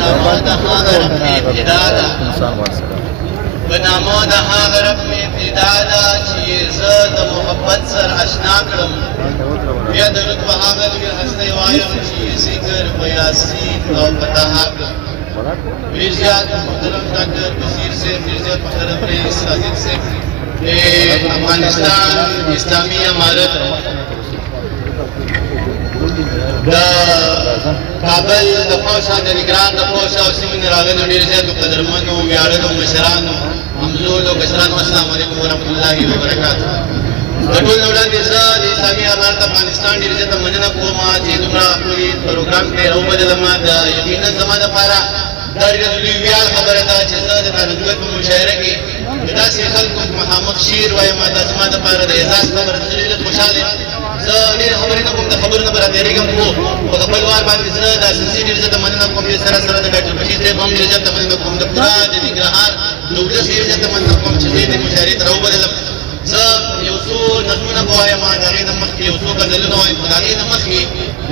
نامو د هغه رب مې ابتدا ده په نامو د هغه رب مې ابتدا ده چې زه د محبت سره اشنا کړم بیا درود په هغه لوی هستۍ وایم چې ذکر په یاسین او په طه کړم ډېر زیات محترم ډاکټر بصیر صاحب ډېر زیات محترم رئیس ساجد صاحب د افغانستان اسلامي امارت د کابل د خوشا د نگران د خوشا او سیمې نه راغلو ډېر زیاتو قدرمنو ویاړلو مشرانو همزولو کشرانو السلام علیکم ورحمت الله وبرکاتو د ټول نه وړاندې زه د اسلامي امارت افغانستان ډېر زیاته مننه کوم چې دومره ښکلي پروګرام کې راوبللم د یقینا زما دپاره دا ډېره لوی ویاړ خبره ده چې زه د نارنجګل په مشاعره کې د داسې خلکو مخامخ شعر وایم دا زما دپاره د اعزاز خبره ده. زه ډېر خوشحال یم. زه ډېرې خبرې نه کوم د خبرو نه به راتېرېږم خو په خپل وار باندې زه د اساسي ډېر زیاته مننه کوم سره سره د ډاکټر بشیر صاحب هم ډېر زیاته مننه کوم د پوره د ننګرهار د ولس ډېر زیاته مننه کوم چې زه دې مشاعرې ته راوبللم. زه یو څو نظمونه به وایم د هغې نه مخکې یو څو غزلونه وایم خو د هغې نه مخکې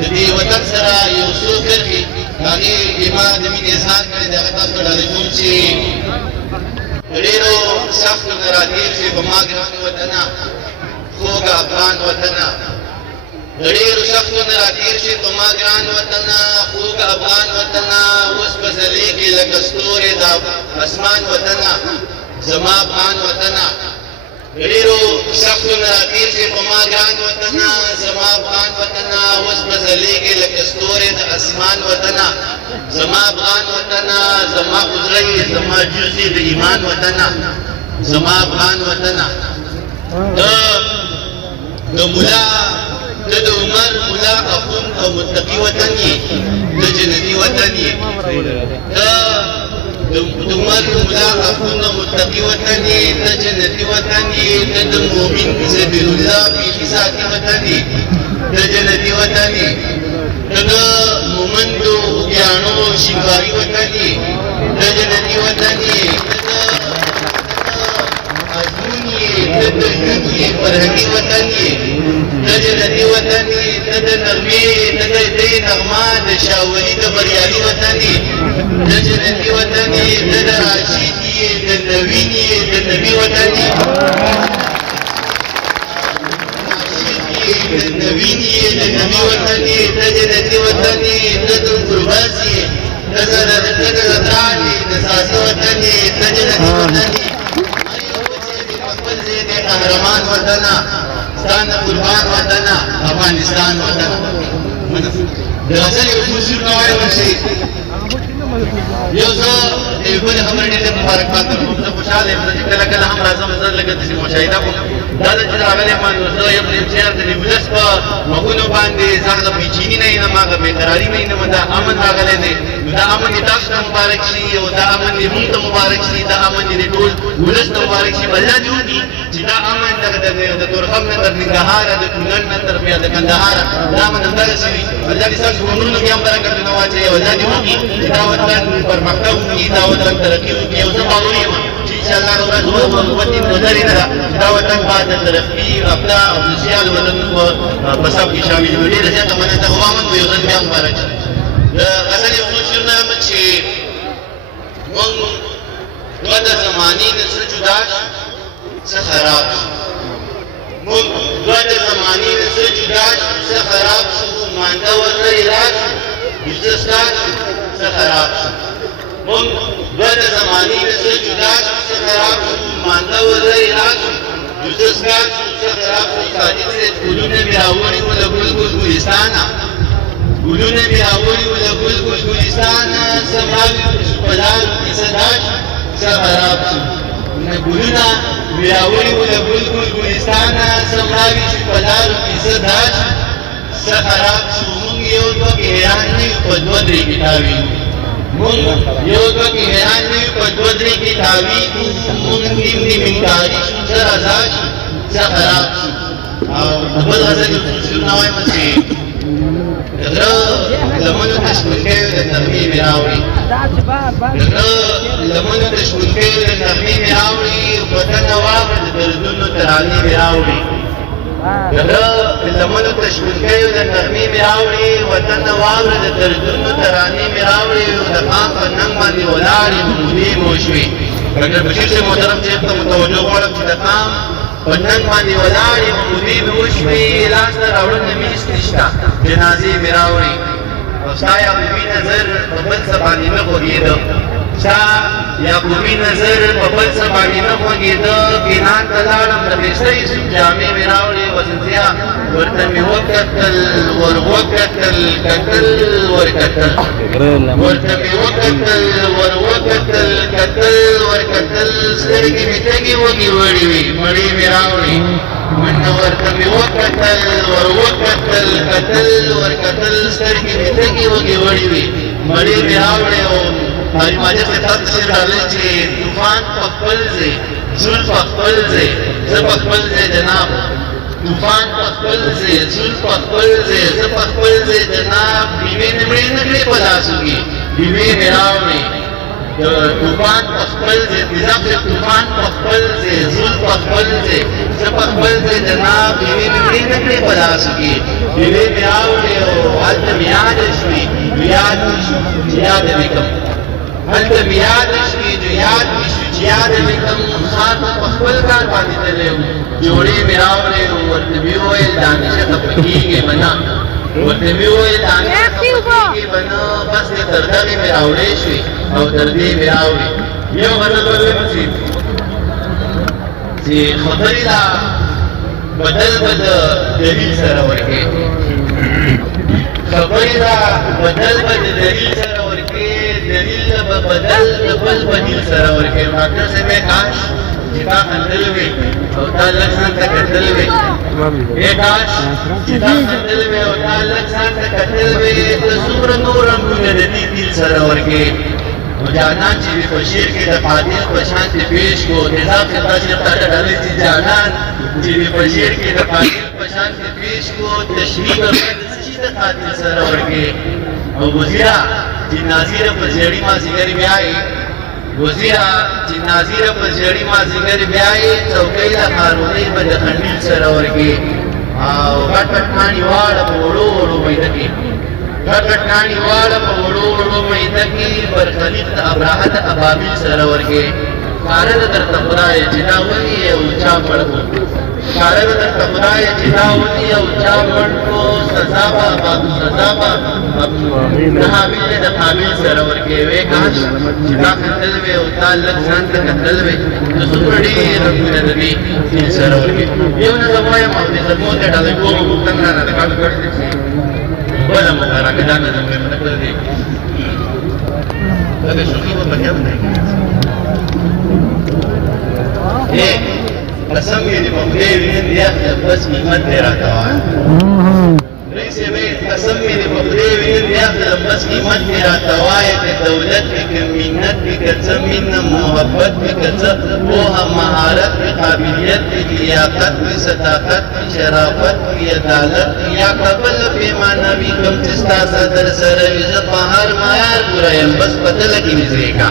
د دې وطن سره یو څو کرښې د هغې ما د مینې اظهار کړی د هغه تاسو ته ډالۍ کوم چې د ډېرو سختو نه راتېر شي په ما ګران وطنه خوږ افغان وطنه د ډېرو سختو نه راتېر شي په ما ګران وطنه خوږ افغان وطنه اوس به ځلېږي لکه ستورې د اسمان وطنه زما افغان وطنه ډېرو سختو نه راتېر شي په ما ګران وطنه زما افغان وطنه اوس به ځلېږي لکه ستورې د اسمان وطنه زما افغان وطنه زما عذره یې زما جز یې د ایمان وطنه زما افغان وطنه د ملا ته د عمر ملا اخون او متقي وطن یې د جنتي وطن یې د عمر ملا اخون او متقي وطن یې د جنتي وطن یې د مؤمن سبیل الله بیخي ساتي وطن یې د جنتي وطن یې د مومندو هوګیاڼو شینواري وطن یې د جنتي وطن یې ازمون یې د ژوند یې فرهنګي وطن یې د جنتي وطن یې د نغمې د نغمه د شاولي د بریالي وطن یې د جنتي وطن یې د راشد یې د نوین یې د نبي وطن یې د نوین یې د نبي وطن یې د جنتي وطن یې د ګلباز یې د زران یې د ساسه وطن یې د جنتي وطن یې خپل ځای د قهرمان وطنه ستا د قربان وطنه افغانستان وطنه د غزل یو څو شعرونه وایم شي یو زه د یوې بلې خبرې ډېر مبارکباد درکوم. زه خوشحاله یم چې کله کله هم راځم زه لکه داسې مشاهده کوم دا ده چې راغلی یم نو زه یم شعر د ولس په مغونو باندې زه هغه بېچیني نه یم هغه بېقراري نه یم دا امن راغلی دی نو دا امن دې تاسو ته مبارک شي او دا امن دې مونږ ته مبارک شي دا امن دې ټول ولس ته مبارک شي الله دې وکړي چې دا امن د تورخم نه تر ننګرهاره د کونړ نه تر بیا د کندهاره دا امن همدغسې وي الله دې ستاسو ژوندونو کې هم برکتونه واچوي الله دې وکړي چې دا وطن پرمختګ وکړي دا وطن ترقي وکړي او زه باوري یم چې انشاءالله ورځ وطن نظرې نه ده دا وطن به د ترقي رفتار او د سیالو وطنونو په سب کې شامل وي. ډېره زیاته مننه خو امن به یو ځل بیا مبارک شي. د غزل یو څو شعرونه یم چې موږ دوه د زمانې نه څه جدا شو څه خراب شو موږ دوه د زمانې نه څه جدا شو څه خراب شو مانده ورلرې را شو ویده ستا شو څه خراب شو موږ دوه د زمانې نه څه جدا شو څه خراب شو مانده ورلرې را شو ویده ستا شو څه خراب شو ساجد صاحب ګلونه مې راوړي وه له ګل ګل ګلستانه ګلونه مې راوړي وه له ګل ګل ګلستانه سمراوي په لارو کې صدا شو څه خراب شو ګلونه مې راوړي وه له ګل ګل ګلستانه سمراوي شو په لارو کې صدا شو څه خراب شو موږ یو دوه کې حیران نه یو په دوه درې کې تاویږو موږ یو دوه کې حیران نه یو په دوه درې کې تاویږو موږ نیم نیم انکاري شو څه رضا شو څه خراب شو او بل غزل یو څو شعرونه وایم چې د غره لمنو ته شپونکیو د نغمې مې راوړي د غره لمنو ته شپونکیو د نغمې مې راوړي وطنه واوره د دردونو ترانې مې راوړي د غره لمنو ته شپونکیو د نغمې مې راوړي وطنه واوره د دردونو ترانې مې راوړي او د خان په ولاړې مودې مو شوې ډاکټر بشیر صاحب محترم صاحب ته متوجه غواړم چې د قام په ننګ باندې ولاړې مودې مې وشوې لاس ته راوړل د میز نشته جنازې مې راوړې او ستا یعقوبي نظر په بل څه باندې نه خوږېده ستا یعقوبي نظر په بل څه باندې نه خوږېده کینان ته لاړم د ښایسته یوسف جامې مې راوړې وسنځیا ورته مې وکتل ور وکتل کتل ور کتل ورته مې وکتل ور وکتل کتل ور کتل سترګې مې تږې وږې وړې وې مړې مې راوړې منډه ورته مې وکتل ور وکتل کتل ور کتل سترګې مې تږې وږې وړې وې مړې مې راوړې او حاجي ماجد صاحب تاسو شعر ډالۍ چې طوفان په خپل ځای زول په خپل ځای زه په خپل ځای جناب طوفان په خپل ځای زول په خپل ځای زه په خپل ځای جناب بیوې مې مړې نه کړې په لاسو کې بیوې مې راوړې طوفان په خپل ځای نظام صاحب طوفان په خپل ځای زول په خپل ځای زه په خپل ځای جناب بیوې مې مړې نه کړې په لاسو کې بیوې مې راوړې او هلته مې یاده شوې یاد مې شو چې یاده مې کړم هلته مې یاده شوې نو یاد مې شو چې یاده مې کړم ښار ته په خپل کار باندې تللی وم جوړې مې راوړې ورته مې وویل دانشه خفه کېږې به نه ورته مې وویل دانشه خفه کېږې به نه بس دې تر دغې مې راوړې شوې او تر دې مې راوړې یو غزل به ویم چې خبرې لا بدل به د دلیل سره ورکې خبرې لا بدل به د دلیل سره ورکې دلیل به بدل د بل بدیل سره ورکې ډاکټر صاحب کاش چې تا خندل وې او تا لږ ځان ته کتل وې کاش چې تا خندل وې او تا لږ ځان ته کتل وې ته څومره نور رنګونه د دې دل سره ورکې نو جانان چې وي په شعر کې د قاتل په شان دې پیش کو نظام صاحب تاسې ته ډالۍ چې جانان چې وي په شعر کې د قاتل په شان دې پیش کو تشبیه به د قاتل سره ورکې او وزیره چې ناظره په زیړي مازدیګر بیایي وزیره چې ناظره په زیړي مازدیګر بیایي چوکۍ د قانونۍ به د خنډیل سره ورکې او غټ غټ کاڼي واړه په وړو وړو میده کې غټ غټ کاڼي واړه په وړو وړو میده کې برخلیق د ابراهه د ابابیل سره ورکې ښکاره ده درته خدای چې دا ولې یو چا مړ کړو ښکاره ده درته خدای چې دا ولې یو چا مړ کړو سزا به د حابیل د قابیل سره ورکې وې کاش چې تا خندل وې او تا لږ ځان ته کتل وې نو څومره ډېر رنګونه د دې دل سره ورکې یو نظم وایم او د زلمو ته ډالۍ کوم غوښتنه رانه د کاټو کړی دی چې بله مقرره دا نظم مې ونه کړی دی دا د شوخي په بهیا نه قسم یې دې په خدای وینم د یخ بس قیمت دې راته وایه رئیس وی قسم مې دې په خدای وینم د یخ بس قیمت دې راته وایه که دولت وي که منت وي که څه مینه محبت وي که څه پوهه مهارت وي قابلیت وي لیاقت وي صداقت وي شرافت وي عدالت وي یا که بله پیمانه وي کوم چې ستا صدر سره وي زه په هر معیار پوره یم بس په دله کې مې ځایږه